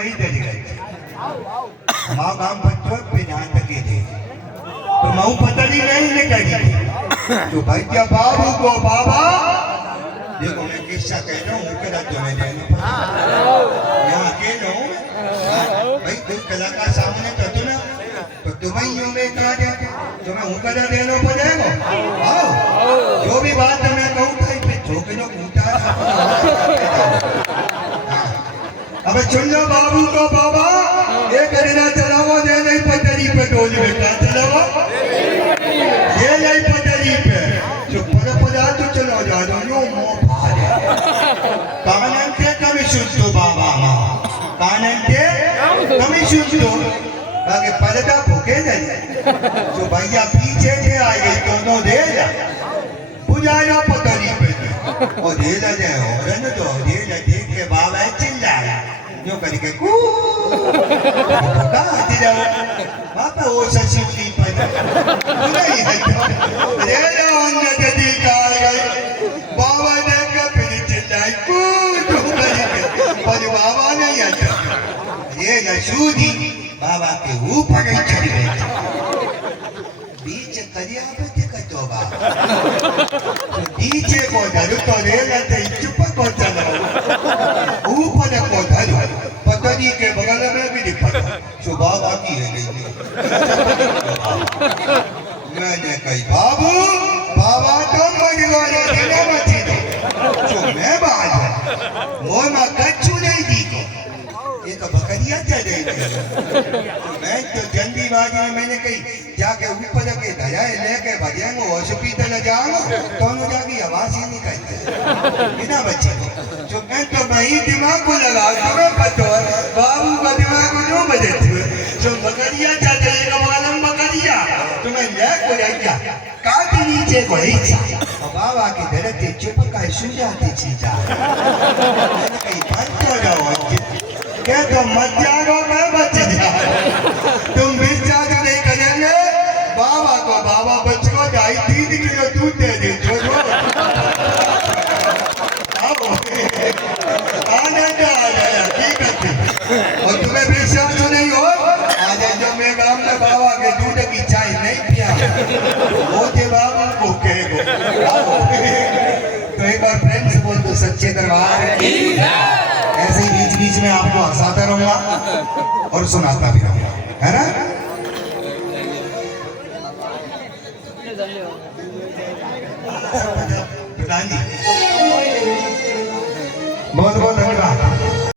नहीं दे गई माँ काम बच्चों पे ध्यान रखे थे तो मैं पता नहीं करी थी तो भाई क्या बाबू को बाबा देखो मैं किस्सा कह रहा हूँ मुझे तुम्हें देना यहाँ अकेले हूँ भाई तुम कलाकार सामने तो तुम तो तुम्हें यूं में कहा जाए तुम्हें उनका देना पड़ेगा आओ जो भी बात मैं कहूँ भाई पे ठोकनो कूटा अब सुन लो बाबू को बाबा ये करना चलाओ दे नहीं पटरी पे डोल बेटा चलाओ ये नहीं पटरी पे जो पड़ा तो चलो जा दो यूं मुंह फाड़े कानन के कभी सुन तो बाबा कानन के कभी सुन तो आगे पर्दा भूखे जाए जो भैया पीछे से आ गई दोनों दे जा बुझाया पटरी पे और दे जा जाए और न तो दे जा देख के बाबा चिल्लाया जो करके कू कहाँ तेरा बापा वो ससुरी पर नहीं है रे अंदर जदी कार गई बाबा ने का फिर चिल्लाई कू जो करके पर बाबा नहीं आता ये नसूदी बाबा के ऊपर ही चढ़ गई बीच करिया पे दिक्कतो बा नीचे को धर तो रे लेते चुप को चलो ऊपर को धर पटरी के बगल में भी नहीं पड़ा जो बाबा की है गई मैंने कही बाबू बाबा तो मर गया देना मत दो जो मैं बाज मोर में कच्चू नहीं दी को ये तो बकरिया चल रही मैं तो जल्दीबाजी में मैंने कही जाके ऊपर के दयाए लेके भजेंगे हॉस्पिटल जाऊंगा तो जाके आवाज ही निकलती बिना बच्चे को जो मैं तो वही दिमाग को लगा तुम्हें पता है बाबू का दिमाग को जो बजती है जो बकरिया चल रही है मालूम बकरिया तुम्हें ले को क्या काट नीचे को ही बाबा की धरती चुप का सुन जाती चीजा मैंने कही बंद हो जाओ क्या तो मत जाओ मैं बच जाओ तुम विश्वास नहीं करेंगे बाबा को बाबा बच्चे को 2.5-3 किलो दूध दे दे छोड़ो आनंद आ गया ठीक है और तुम्हें विश्वास नहीं हो आज जो मैं गांव में बाबा के दूध की चाय नहीं पिया वो के बाबा को कहेगा तो एक बार प्रेम से बोल दो सच्चे दरबार ऐसे ही बीच बीच में आपको हंसाता रहूंगा और सुनाता भी रहूंगा है ना बहुत बहुत